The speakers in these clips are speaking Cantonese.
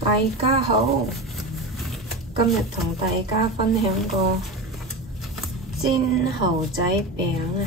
大家好，今日同大家分享個煎蠔仔餅啊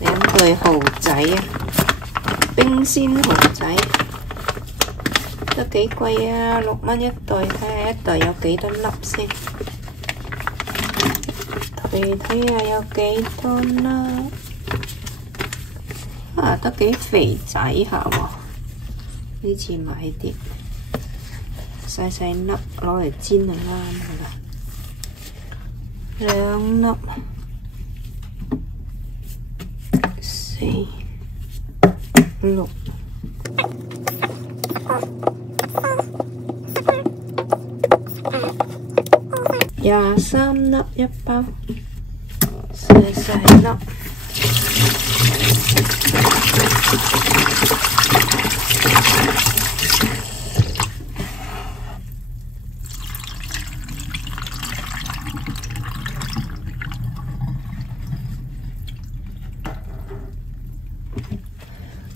，2對蠔仔啊，冰鮮蠔仔都幾貴啊，6蚊一對，睇下一對有幾多粒先，睇下有幾多粒，啊都幾肥仔下喎，呢次買啲細細粒攞嚟煎就啱噶啦，2粒4、6、23粒一包，細細粒。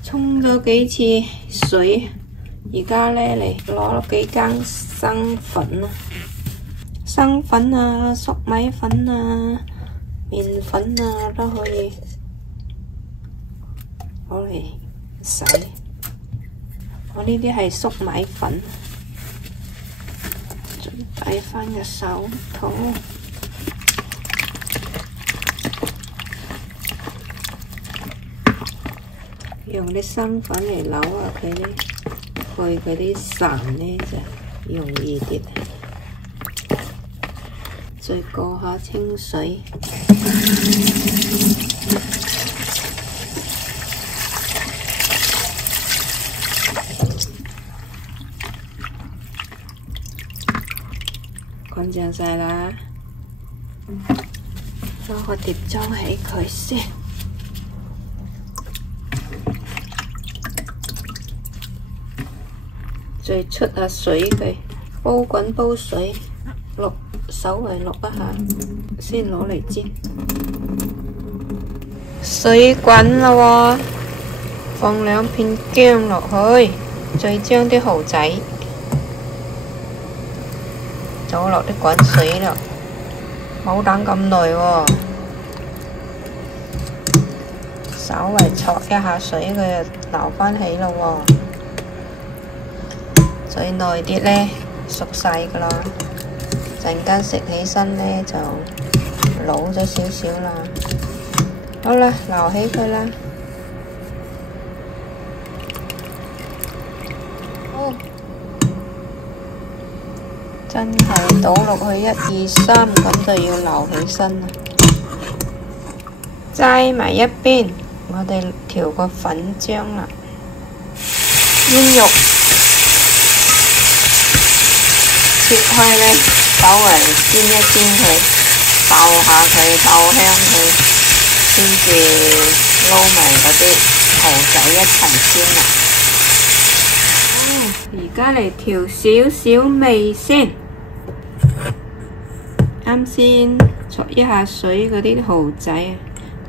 沖咗幾次水，而家咧嚟攞幾羹生粉啊！生粉啊、粟米粉啊、麵粉啊都可以攞嚟洗。我呢啲係粟米粉，再戴翻個手套。用啲生粉嚟扭下佢咧，去嗰啲潺咧就容易啲。再過下清水，乾淨晒啦，攞個碟裝起佢先。再出下水佢，煲滾煲水，稍微淥一下，先攞嚟煎。水滾啦喎，放2片薑落去，再將啲蠔仔倒落啲滾水度，冇等咁耐喎，稍微焯一下水佢就流返起咯喎。再耐啲呢，熟晒噶啦，陣間食起身呢，就老咗少少啦。好啦，撈起佢啦。哦，真係倒落去1、2、3，咁就要撈起身啦。齋埋一邊，我哋調個粉漿啦，煙肉。切開呢，稍微煎一煎佢，爆下佢，爆香佢，先至撈埋嗰啲蠔仔一齊煎啦。而家嚟調少少味先。啱先焯一下水嗰啲蠔仔，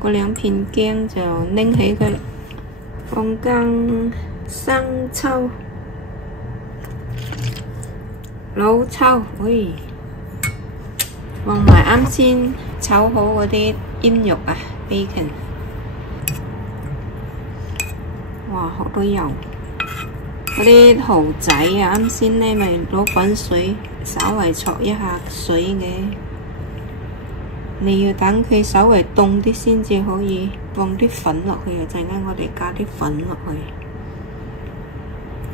嗰2片薑就拎起佢，放羹生抽。老抽，喂，放埋啱先炒好嗰啲煙肉啊 ，bacon， 哇，好多油！嗰啲蠔仔啊，啱先呢咪攞滾水，稍微焯一下水嘅，你要等佢稍微凍啲先至可以放啲粉落去啊！陣間我哋加啲粉落去。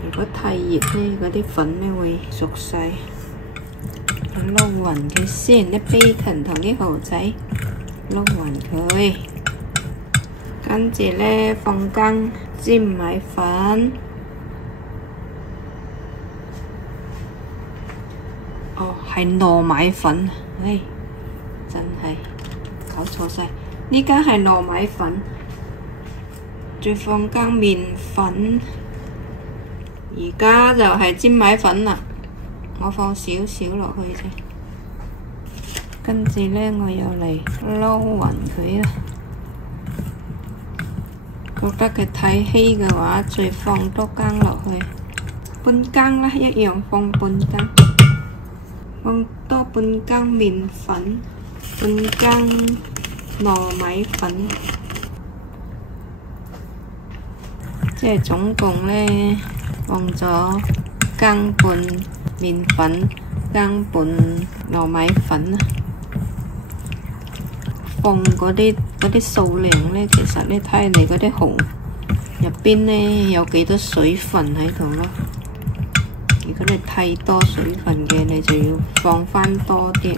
如果太熱呢，嗰啲粉呢會熟晒。撈勻佢先，啲 bacon 同啲蠔仔撈勻佢，跟住呢放羹煎米粉。哦，係糯米粉，唉，真係搞錯晒。呢家係糯米粉，再放羹麵粉。而家就係煎米粉啦，我放少少落去啫。跟住呢，我又嚟撈勻佢啦。覺得佢太稀嘅話，再放多羹落去。半羹啦，一樣放半羹，放多半羹麵粉，半羹糯米粉，即係總共呢放咗羹半麵粉，羹半糯米粉啦。放嗰啲數量呢，其實呢睇下你嗰啲紅入邊呢有幾多水分喺度咯。如果你太多水分嘅，你就要放翻多啲；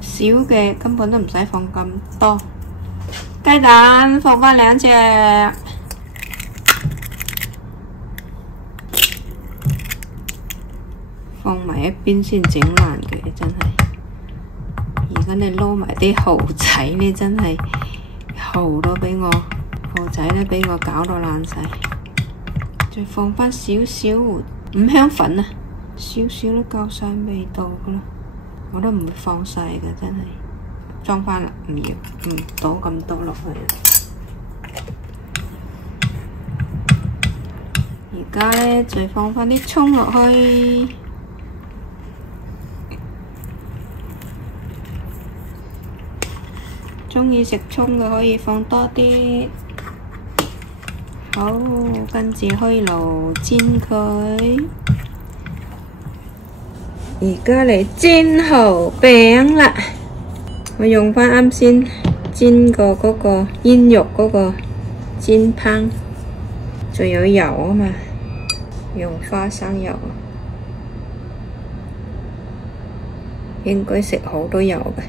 少嘅根本都唔使放咁多。雞蛋放翻2隻，放埋一邊先整爛嘅，真係。如果你撈埋啲蠔仔呢，真係蠔都俾我，蠔仔都俾我搞到爛晒。再放翻少少五香粉啊，少少都夠晒味道噶啦。我都唔會放晒嘅，真係。裝翻啦，唔要，唔倒咁多落去。而家呢，再放翻啲葱落去。鍾意食葱嘅可以放多啲。好，跟住開爐煎佢。而家嚟煎蠔餅啦！我用翻啱先煎過嗰個煙肉嗰個煎烹，仲有油啊嘛，用花生油，應該食好多油嘅。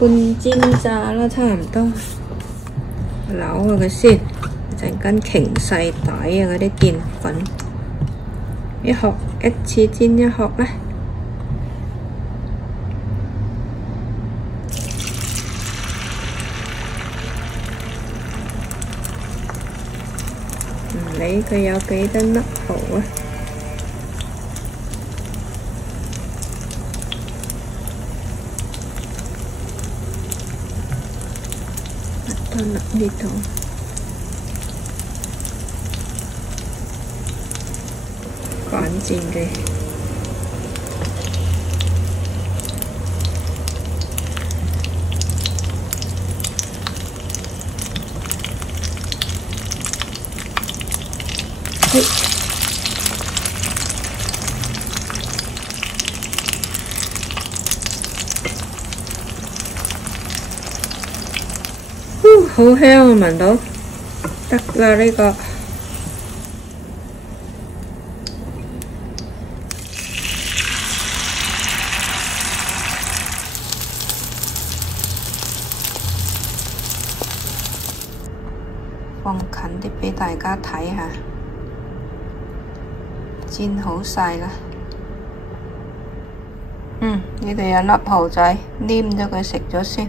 半煎炸啦，差唔多。扭下佢先，陣間傾細底啊！嗰啲澱粉，一殼一次煎一殼啦。唔理佢有幾多粒蠔啊！多粒呢度。反煎嘅，好香啊！聞到，得啦呢個。放近啲俾大家睇下，煎好晒啦。呢度有粒蠔仔，黏咗佢食咗先。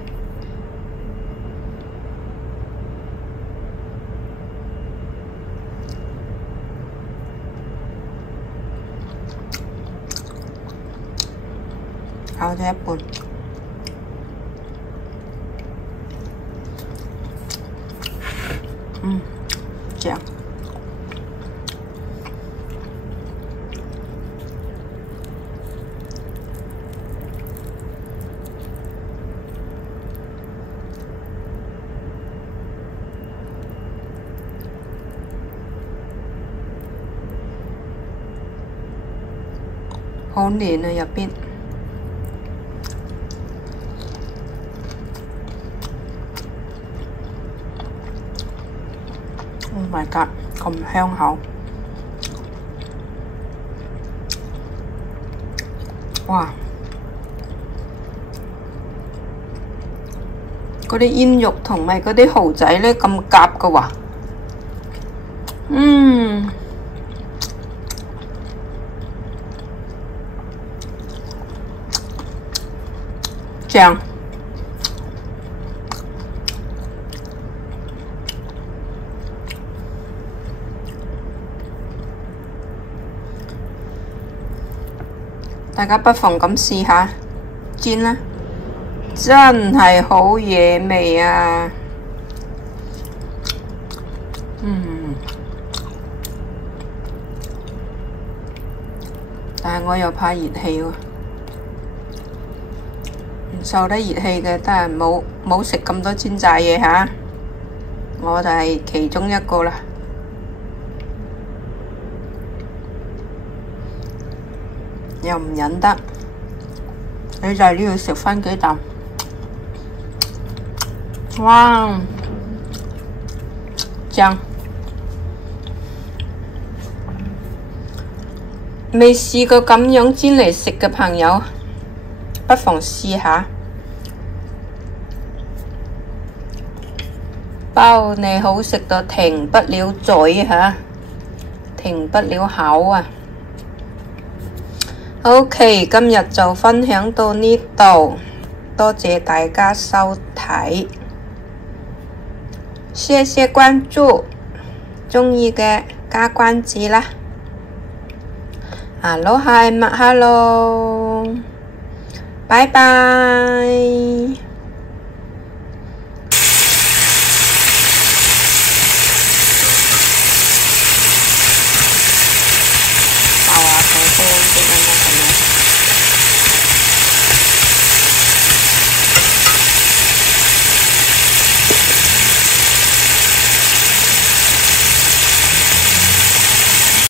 咬咗一半。這樣。好黏啊入邊。Oh my god，咁香口！哇！嗰啲煙肉同埋嗰啲蠔仔呢咁夾㗎喎。正。大家不妨咁試下煎啦，真係好惹味啊！但係我又怕熱氣喎，唔受得熱氣嘅，都係冇食咁多煎炸嘢吓，我就係其中一個啦。又唔忍得，你就係呢度食返幾啖。哇，正！未試過咁樣煎嚟食嘅朋友，不妨試下。包你好食到停不了嘴吓，停不了口啊！ OK， 今日就分享到呢度，多謝大家收睇，謝謝關注，鍾意嘅加關注啦。Hello， hi， 麥 hello， 拜拜。